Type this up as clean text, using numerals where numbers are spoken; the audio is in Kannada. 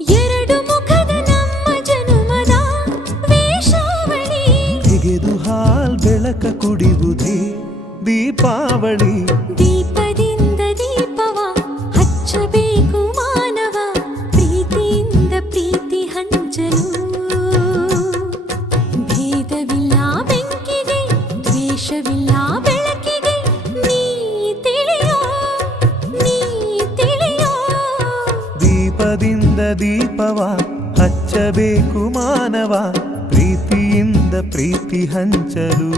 ಎರಡು ಮುಖದ ನಮ್ಮ ಜನುಮದ ವೇಷಾವಳಿ ತೆಗೆದು ಹಾಲ್ ಬೆಳಕ ಕುಡಿಯುವುದೇ ದೀಪಾವಳಿ. ದೀಪದಿಂದ ದೀಪವ ಹಚ್ಚಬೇಕು ಮಾನವ, ಪ್ರೀತಿಯಿಂದ ಪ್ರೀತಿ ಹಂಚಲು. ಭೇದವಿಲ್ಲ ಬೆಂಕಿಗೆ, ದ್ವೇಷವಿಲ್ಲ ಬೆಳಕಿಗೆ, ನೀ ತಿಳಿಯೋ, ನೀ ತಿಳಿಯೋ. ದೀಪದಿಂದ ದೀಪವ ಹಚ್ಚಬೇಕು ಮಾನವ, ಪ್ರೀತಿಯಿಂದ ಪ್ರೀತಿ ಹಂಚಲು.